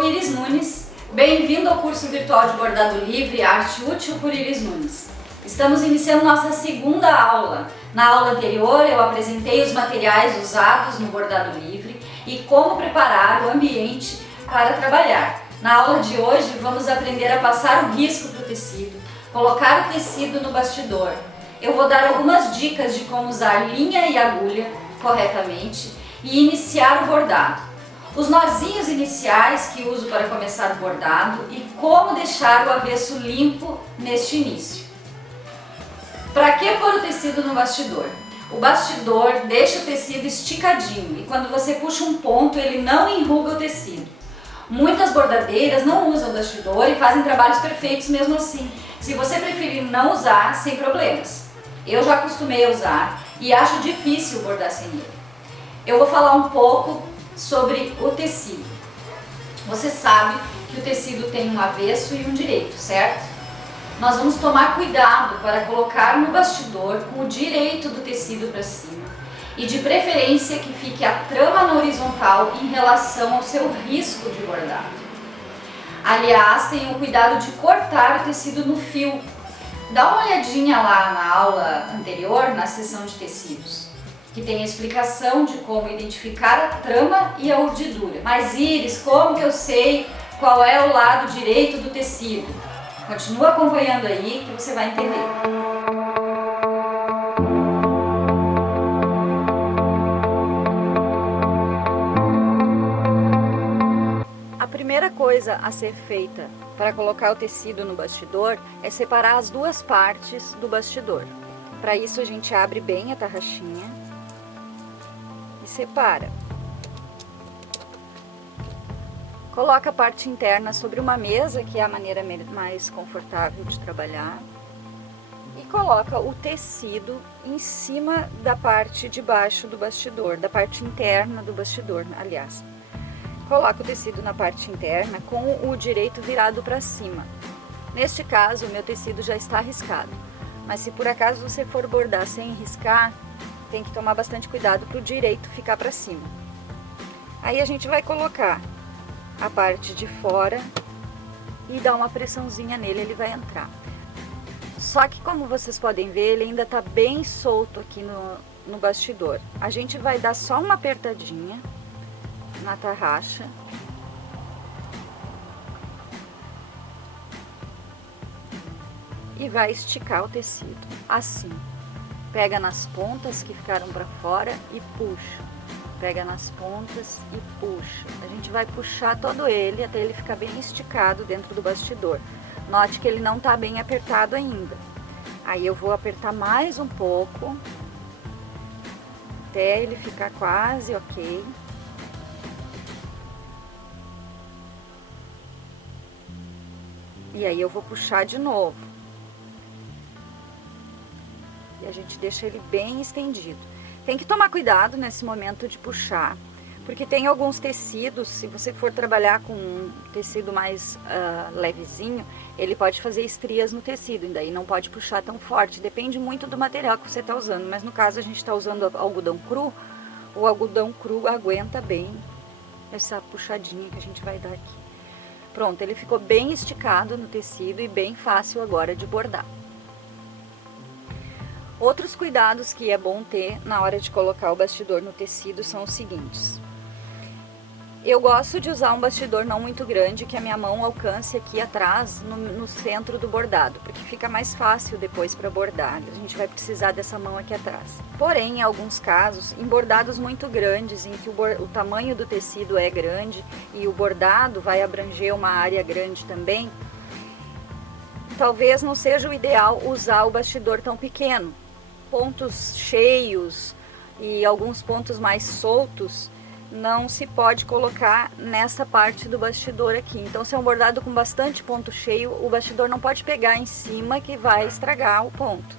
sou Iris Nunes, bem-vindo ao curso virtual de bordado livre Arte Útil por Iris Nunes. Estamos iniciando nossa segunda aula. Na aula anterior eu apresentei os materiais usados no bordado livre e como preparar o ambiente para trabalhar. Na aula de hoje vamos aprender a passar o risco para o tecido, colocar o tecido no bastidor. Eu vou dar algumas dicas de como usar linha e agulha corretamente e iniciar o bordado. Os nozinhos iniciais que uso para começar o bordado e como deixar o avesso limpo neste início. Para que pôr o tecido no bastidor? O bastidor deixa o tecido esticadinho e quando você puxa um ponto ele não enruga o tecido. Muitas bordadeiras não usam o bastidor e fazem trabalhos perfeitos mesmo assim. Se você preferir não usar, sem problemas. Eu já acostumei a usar e acho difícil bordar sem ele. Eu vou falar um pouco sobre o tecido. Você sabe que o tecido tem um avesso e um direito, certo? Nós vamos tomar cuidado para colocar no bastidor com o direito do tecido para cima e de preferência que fique a trama na horizontal em relação ao seu risco de bordado. Aliás, tenha o cuidado de cortar o tecido no fio. Dá uma olhadinha lá na aula anterior, na seção de tecidos, que tem a explicação de como identificar a trama e a urdidura. Mas Iris, como que eu sei qual é o lado direito do tecido? Continua acompanhando aí que você vai entender. A primeira coisa a ser feita para colocar o tecido no bastidor é separar as duas partes do bastidor. Para isso a gente abre bem a tarraxinha e separa. Coloca a parte interna sobre uma mesa, que é a maneira mais confortável de trabalhar. E coloca o tecido em cima da parte de baixo do bastidor, da parte interna do bastidor, aliás. Coloca o tecido na parte interna com o direito virado para cima. Neste caso, o meu tecido já está riscado. Mas se por acaso você for bordar sem riscar, tem que tomar bastante cuidado para o direito ficar para cima. Aí a gente vai colocar a parte de fora e dar uma pressãozinha nele, ele vai entrar. Só que como vocês podem ver, ele ainda está bem solto aqui no bastidor. A gente vai dar só uma apertadinha na tarraxa. E vai esticar o tecido, assim. Pega nas pontas que ficaram para fora e puxa. Pega nas pontas e puxa. A gente vai puxar todo ele até ele ficar bem esticado dentro do bastidor. Note que ele não está bem apertado ainda. Aí eu vou apertar mais um pouco, até ele ficar quase ok. E aí eu vou puxar de novo. E a gente deixa ele bem estendido. Tem que tomar cuidado nesse momento de puxar, porque tem alguns tecidos, se você for trabalhar com um tecido mais levezinho, ele pode fazer estrias no tecido, e daí não pode puxar tão forte, depende muito do material que você está usando, mas no caso a gente está usando algodão cru, o algodão cru aguenta bem essa puxadinha que a gente vai dar aqui. Pronto, ele ficou bem esticado no tecido e bem fácil agora de bordar. Outros cuidados que é bom ter na hora de colocar o bastidor no tecido são os seguintes. Eu gosto de usar um bastidor não muito grande, que a minha mão alcance aqui atrás, no centro do bordado, porque fica mais fácil depois para bordar. A gente vai precisar dessa mão aqui atrás. Porém, em alguns casos, em bordados muito grandes, em que o tamanho do tecido é grande e o bordado vai abranger uma área grande também, talvez não seja o ideal usar o bastidor tão pequeno. Pontos cheios e alguns pontos mais soltos não se pode colocar nessa parte do bastidor aqui. Então, se é um bordado com bastante ponto cheio, o bastidor não pode pegar em cima que vai estragar o ponto.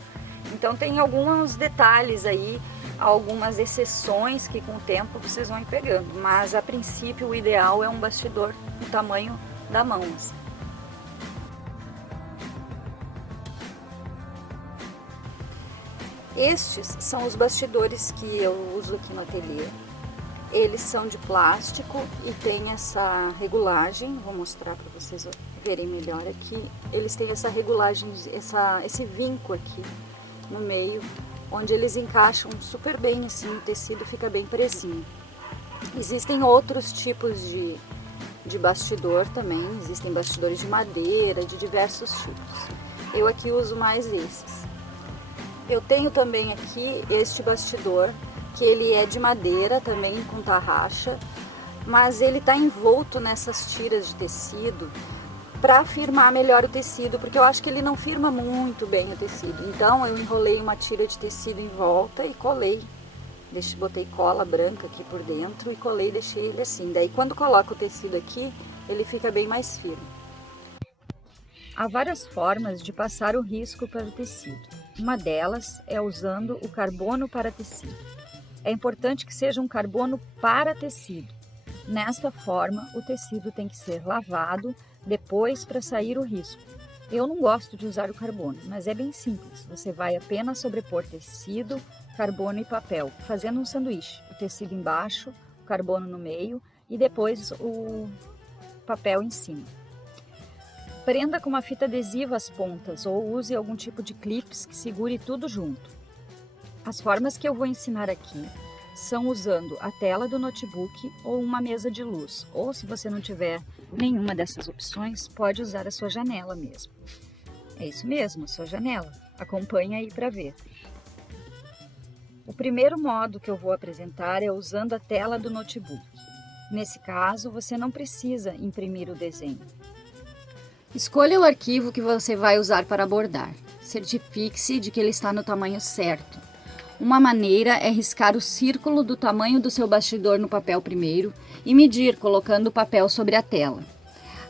Então, tem alguns detalhes aí, algumas exceções que com o tempo vocês vão ir pegando. Mas, a princípio, o ideal é um bastidor do tamanho da mão, assim. Estes são os bastidores que eu uso aqui no ateliê. Eles são de plástico e tem essa regulagem, vou mostrar para vocês verem melhor aqui. Eles têm essa regulagem, esse vinco aqui no meio, onde eles encaixam super bem assim, o tecido fica bem presinho. Existem outros tipos de bastidor também, existem bastidores de madeira, de diversos tipos. Eu aqui uso mais esses. Eu tenho também aqui este bastidor, que ele é de madeira também com tarraxa, mas ele está envolto nessas tiras de tecido para firmar melhor o tecido, porque eu acho que ele não firma muito bem o tecido. Então eu enrolei uma tira de tecido em volta e colei. Botei cola branca aqui por dentro e colei e deixei ele assim. Daí quando coloco o tecido aqui, ele fica bem mais firme. Há várias formas de passar o risco para o tecido. Uma delas é usando o carbono para tecido. É importante que seja um carbono para tecido. Nesta forma, o tecido tem que ser lavado depois para sair o risco. Eu não gosto de usar o carbono, mas é bem simples. Você vai apenas sobrepor tecido, carbono e papel, fazendo um sanduíche. O tecido embaixo, o carbono no meio e depois o papel em cima. Prenda com uma fita adesiva as pontas ou use algum tipo de clips que segure tudo junto. As formas que eu vou ensinar aqui são usando a tela do notebook ou uma mesa de luz. Ou se você não tiver nenhuma dessas opções, pode usar a sua janela mesmo. É isso mesmo, sua janela. Acompanhe aí para ver. O primeiro modo que eu vou apresentar é usando a tela do notebook. Nesse caso, você não precisa imprimir o desenho. Escolha o arquivo que você vai usar para bordar. Certifique-se de que ele está no tamanho certo. Uma maneira é riscar o círculo do tamanho do seu bastidor no papel primeiro e medir colocando o papel sobre a tela.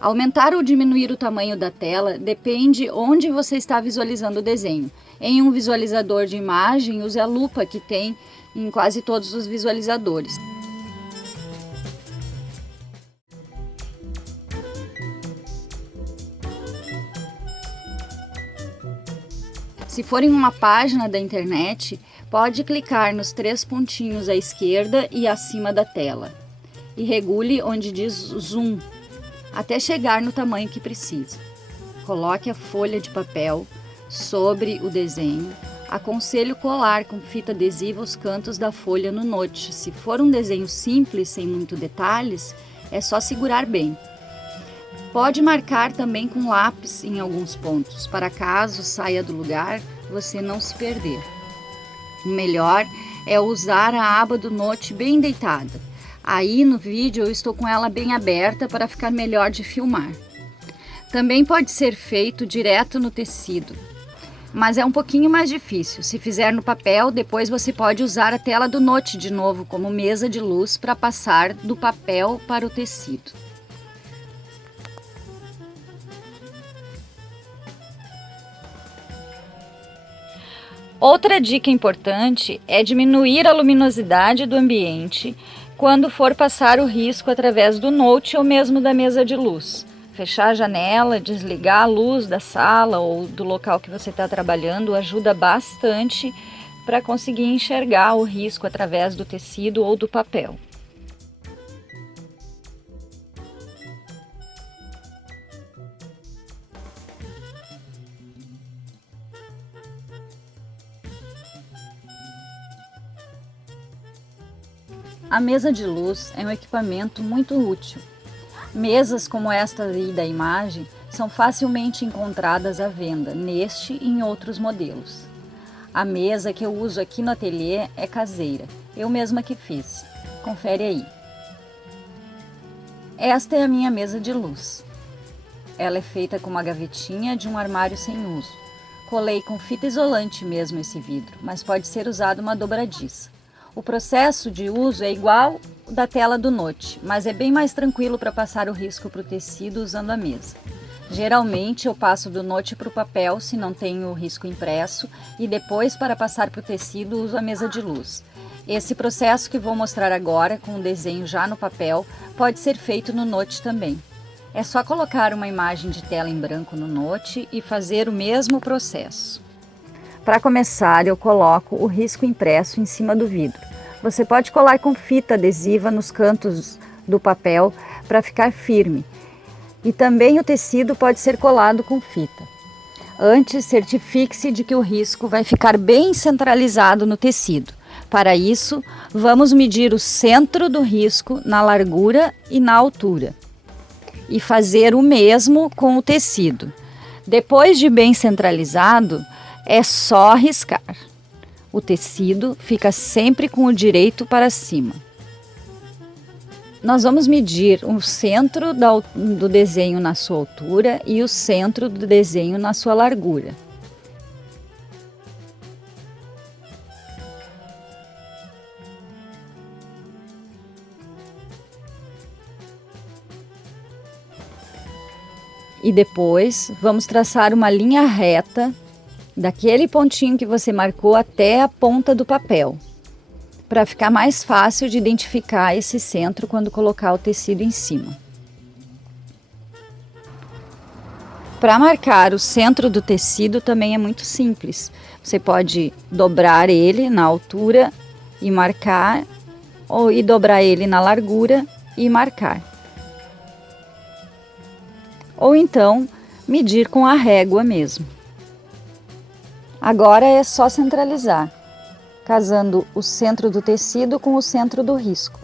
Aumentar ou diminuir o tamanho da tela depende onde você está visualizando o desenho. Em um visualizador de imagem, use a lupa que tem em quase todos os visualizadores. Se for em uma página da internet, pode clicar nos 3 pontinhos à esquerda e acima da tela e regule onde diz zoom até chegar no tamanho que precisa. Coloque a folha de papel sobre o desenho. Aconselho colar com fita adesiva os cantos da folha no note. Se for um desenho simples, sem muitos detalhes, é só segurar bem. Pode marcar também com lápis em alguns pontos, para caso saia do lugar, você não se perder. O melhor é usar a aba do note bem deitada. Aí no vídeo eu estou com ela bem aberta para ficar melhor de filmar. Também pode ser feito direto no tecido, mas é um pouquinho mais difícil. Se fizer no papel, depois você pode usar a tela do note de novo como mesa de luz para passar do papel para o tecido. Outra dica importante é diminuir a luminosidade do ambiente quando for passar o risco através do note ou mesmo da mesa de luz. Fechar a janela, desligar a luz da sala ou do local que você está trabalhando ajuda bastante para conseguir enxergar o risco através do tecido ou do papel. A mesa de luz é um equipamento muito útil. Mesas como esta aí da imagem são facilmente encontradas à venda neste e em outros modelos. A mesa que eu uso aqui no ateliê é caseira, eu mesma que fiz. Confere aí. Esta é a minha mesa de luz. Ela é feita com uma gavetinha de um armário sem uso. Colei com fita isolante mesmo esse vidro, mas pode ser usado uma dobradiça. O processo de uso é igual ao da tela do note, mas é bem mais tranquilo para passar o risco para o tecido usando a mesa. Geralmente eu passo do note para o papel se não tenho o risco impresso e depois para passar para o tecido uso a mesa de luz. Esse processo que vou mostrar agora com o desenho já no papel pode ser feito no note também. É só colocar uma imagem de tela em branco no note e fazer o mesmo processo. Para começar, eu coloco o risco impresso em cima do vidro. Você pode colar com fita adesiva nos cantos do papel para ficar firme. E também o tecido pode ser colado com fita. Antes, certifique-se de que o risco vai ficar bem centralizado no tecido. Para isso, vamos medir o centro do risco na largura e na altura. E fazer o mesmo com o tecido. Depois de bem centralizado, é só riscar. O tecido fica sempre com o direito para cima. Nós vamos medir o centro do desenho na sua altura e o centro do desenho na sua largura. E depois vamos traçar uma linha reta daquele pontinho que você marcou até a ponta do papel, para ficar mais fácil de identificar esse centro quando colocar o tecido em cima. Para marcar o centro do tecido também é muito simples. Você pode dobrar ele na altura e marcar, ou dobrar ele na largura e marcar. Ou então medir com a régua mesmo. Agora é só centralizar, casando o centro do tecido com o centro do risco.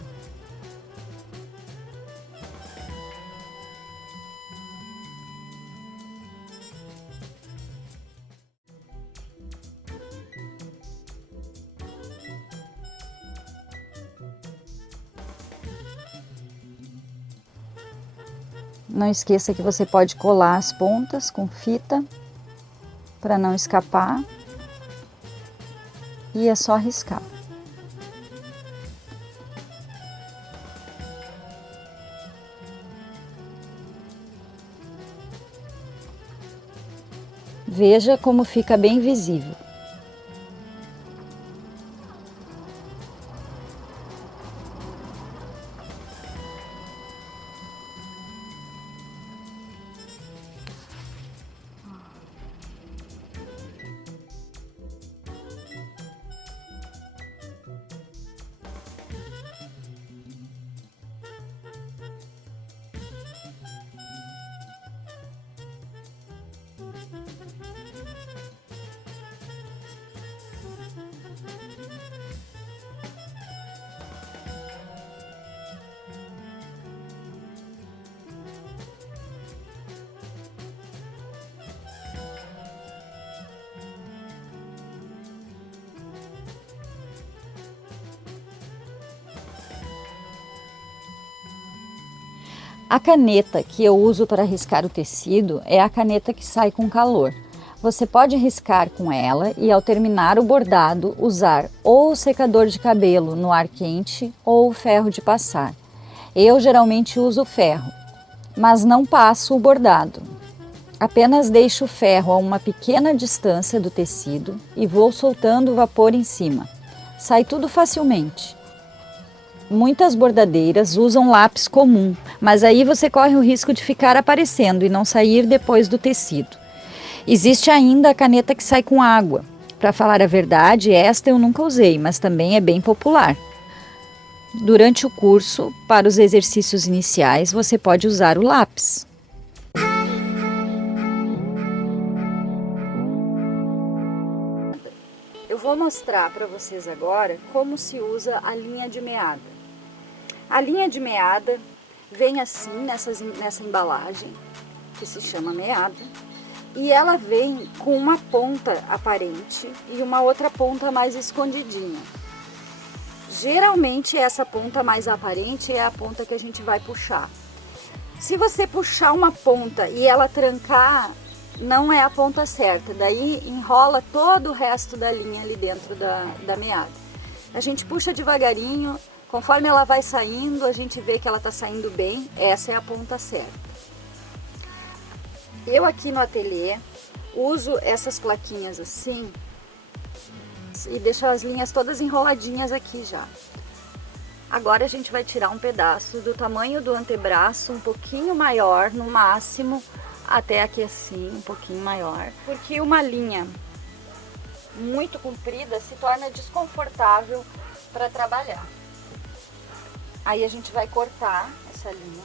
Não esqueça que você pode colar as pontas com fita para não escapar. E é só riscar. Veja como fica bem visível. A caneta que eu uso para riscar o tecido é a caneta que sai com calor. Você pode riscar com ela e, ao terminar o bordado, usar ou o secador de cabelo no ar quente ou o ferro de passar. Eu geralmente uso o ferro, mas não passo o bordado. Apenas deixo o ferro a uma pequena distância do tecido e vou soltando o vapor em cima. Sai tudo facilmente. Muitas bordadeiras usam lápis comum, mas aí você corre o risco de ficar aparecendo e não sair depois do tecido. Existe ainda a caneta que sai com água. Para falar a verdade, esta eu nunca usei, mas também é bem popular. Durante o curso, para os exercícios iniciais, você pode usar o lápis. Eu vou mostrar para vocês agora como se usa a linha de meada. A linha de meada vem assim nessa embalagem, que se chama meada, e ela vem com uma ponta aparente e uma outra ponta mais escondidinha. Geralmente essa ponta mais aparente é a ponta que a gente vai puxar. Se você puxar uma ponta e ela trancar, não é a ponta certa, daí enrola todo o resto da linha ali dentro da meada. A gente puxa devagarinho, conforme ela vai saindo, a gente vê que ela está saindo bem, essa é a ponta certa. Eu aqui no ateliê uso essas plaquinhas assim e deixo as linhas todas enroladinhas aqui já. Agora a gente vai tirar um pedaço do tamanho do antebraço, um pouquinho maior no máximo, até aqui assim, um pouquinho maior, porque uma linha muito comprida se torna desconfortável para trabalhar. Aí a gente vai cortar essa linha.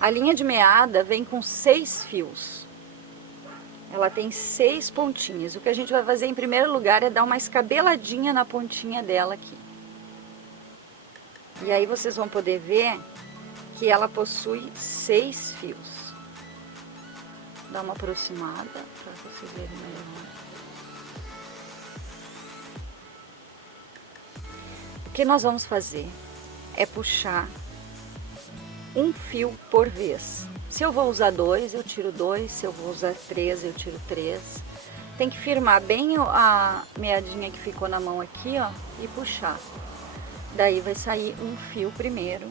A linha de meada vem com 6 fios. Ela tem 6 pontinhas. O que a gente vai fazer em primeiro lugar é dar uma escabeladinha na pontinha dela aqui. E aí vocês vão poder ver que ela possui 6 fios. Dá uma aproximada para vocês verem melhor. O que nós vamos fazer é puxar um fio por vez. Se eu vou usar 2, eu tiro 2. Se eu vou usar 3, eu tiro 3. Tem que firmar bem a meadinha que ficou na mão aqui, ó, e puxar. Daí vai sair um fio primeiro.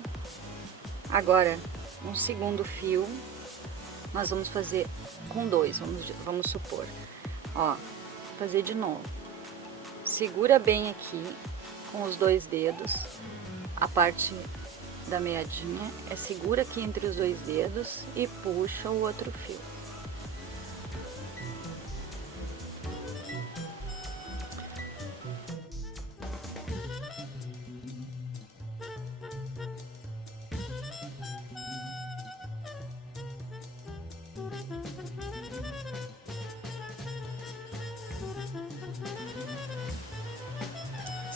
Agora, um segundo fio, nós vamos fazer com 2, vamos supor. Ó, fazer de novo. Segura bem aqui com os 2 dedos, a parte da meadinha, segura aqui entre os 2 dedos e puxa o outro fio.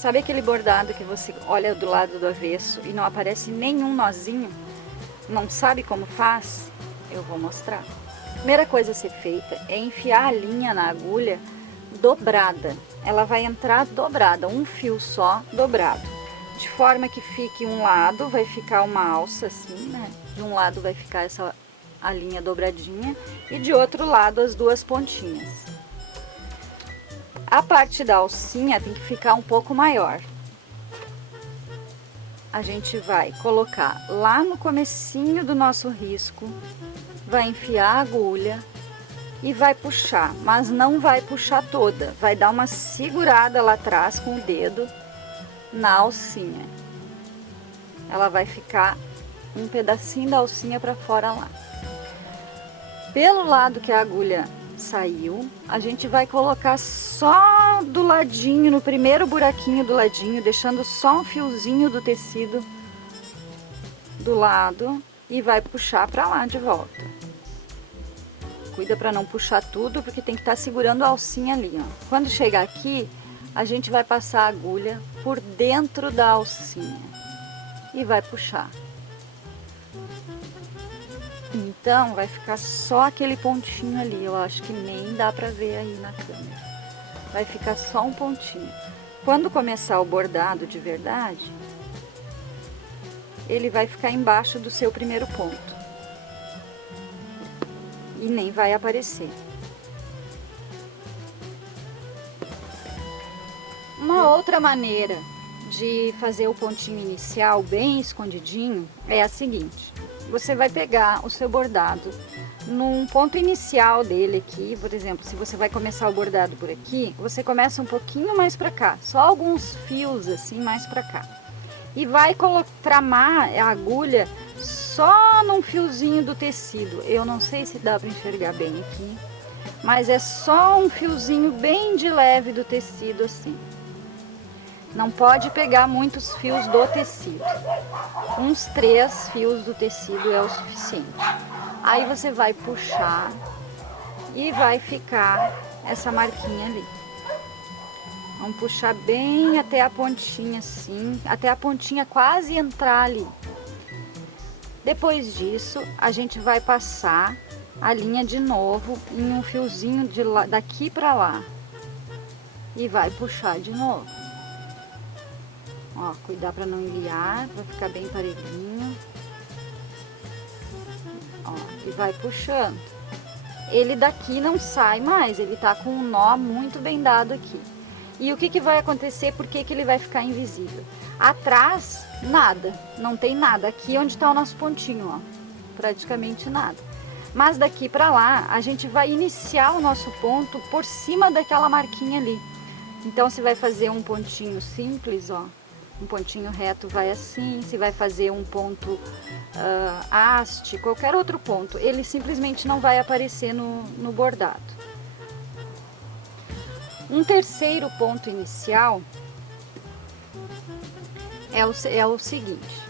Sabe aquele bordado que você olha do lado do avesso e não aparece nenhum nozinho? Não sabe como faz? Eu vou mostrar. Primeira coisa a ser feita é enfiar a linha na agulha dobrada. Ela vai entrar dobrada, um fio só dobrado. De forma que fique um lado, vai ficar uma alça assim, né? De um lado vai ficar a linha dobradinha e de outro lado as 2 pontinhas. A parte da alcinha tem que ficar um pouco maior. A gente vai colocar lá no comecinho do nosso risco, vai enfiar a agulha e vai puxar, mas não vai puxar toda, vai dar uma segurada lá atrás com o dedo na alcinha. Ela vai ficar um pedacinho da alcinha para fora lá. Pelo lado que a agulha saiu, a gente vai colocar só do ladinho, no primeiro buraquinho do ladinho, deixando só um fiozinho do tecido do lado e vai puxar para lá de volta. Cuida para não puxar tudo, porque tem que estar segurando a alcinha ali, ó. Quando chegar aqui, a gente vai passar a agulha por dentro da alcinha e vai puxar. Então vai ficar só aquele pontinho ali, eu acho que nem dá pra ver aí na câmera. Vai ficar só um pontinho. Quando começar o bordado de verdade, ele vai ficar embaixo do seu primeiro ponto. E nem vai aparecer. Uma outra maneira de fazer o pontinho inicial bem escondidinho é a seguinte. Você vai pegar o seu bordado num ponto inicial dele aqui, por exemplo, se você vai começar o bordado por aqui, você começa um pouquinho mais pra cá, só alguns fios assim mais pra cá. E vai tramar a agulha só num fiozinho do tecido. Eu não sei se dá pra enxergar bem aqui, mas é só um fiozinho bem de leve do tecido assim. Não pode pegar muitos fios do tecido. Uns 3 fios do tecido é o suficiente. Aí você vai puxar e vai ficar essa marquinha ali. Vamos puxar bem até a pontinha assim, até a pontinha quase entrar ali. Depois disso, a gente vai passar a linha de novo em um fiozinho daqui pra lá. E vai puxar de novo. Ó, cuidar para não enviar, vai ficar bem parelhinho. Ó, e vai puxando. Ele daqui não sai mais, ele tá com um nó muito bem dado aqui. E o que vai acontecer, por que ele vai ficar invisível? Atrás, nada, não tem nada. Aqui onde tá o nosso pontinho, ó, praticamente nada. Mas daqui para lá, a gente vai iniciar o nosso ponto por cima daquela marquinha ali. Então, você vai fazer um pontinho simples, ó. Um pontinho reto vai assim, se vai fazer um ponto haste, qualquer outro ponto, ele simplesmente não vai aparecer no bordado. Um terceiro ponto inicial é o seguinte: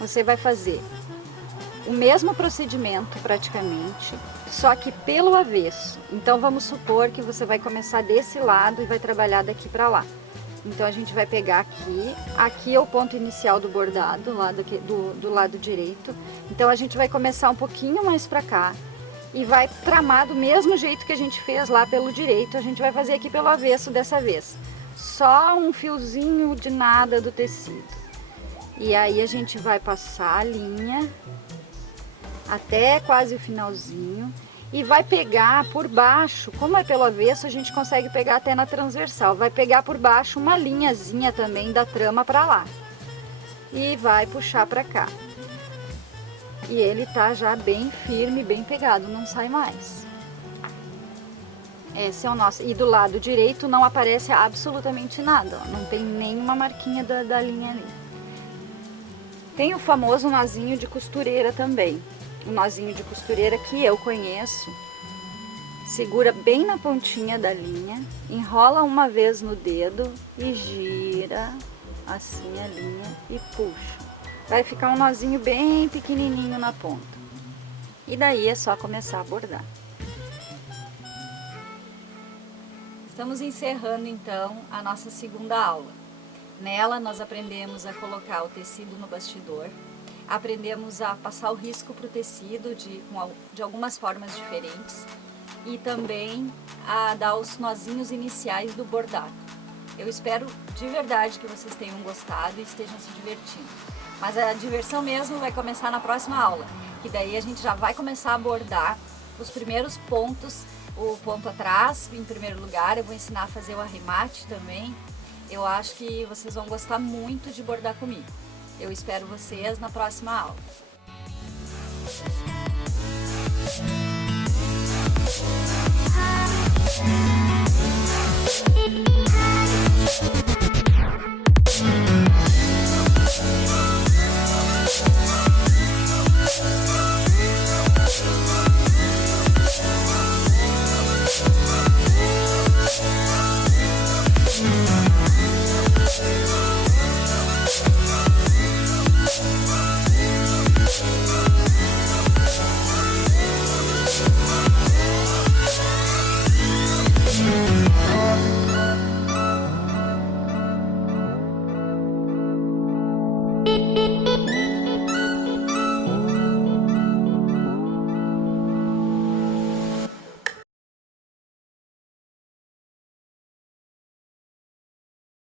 você vai fazer o mesmo procedimento praticamente, só que pelo avesso. Então vamos supor que você vai começar desse lado e vai trabalhar daqui para lá. Então a gente vai pegar aqui é o ponto inicial do bordado, do lado direito. Então a gente vai começar um pouquinho mais para cá e vai tramar do mesmo jeito que a gente fez lá pelo direito, a gente vai fazer aqui pelo avesso dessa vez. Só um fiozinho de nada do tecido. E aí a gente vai passar a linha até quase o finalzinho e vai pegar por baixo, como é pelo avesso, a gente consegue pegar até na transversal. Vai pegar por baixo uma linhazinha também da trama para lá e vai puxar para cá. E ele tá já bem firme, bem pegado, não sai mais. Esse é o nosso. E do lado direito não aparece absolutamente nada, ó. Não tem nenhuma marquinha da linha ali. Tem o famoso nozinho de costureira também. O nozinho de costureira que eu conheço. Segura bem na pontinha da linha, enrola uma vez no dedo e gira assim a linha e puxa. Vai ficar um nozinho bem pequenininho na ponta. E daí é só começar a bordar. Estamos encerrando então a nossa segunda aula. Nela nós aprendemos a colocar o tecido no bastidor, aprendemos a passar o risco para o tecido de algumas formas diferentes e também a dar os nozinhos iniciais do bordado. Eu espero de verdade que vocês tenham gostado e estejam se divertindo. Mas a diversão mesmo vai começar na próxima aula, que daí a gente já vai começar a abordar os primeiros pontos, o ponto atrás em primeiro lugar, eu vou ensinar a fazer o arremate também. Eu acho que vocês vão gostar muito de bordar comigo. Eu espero vocês na próxima aula.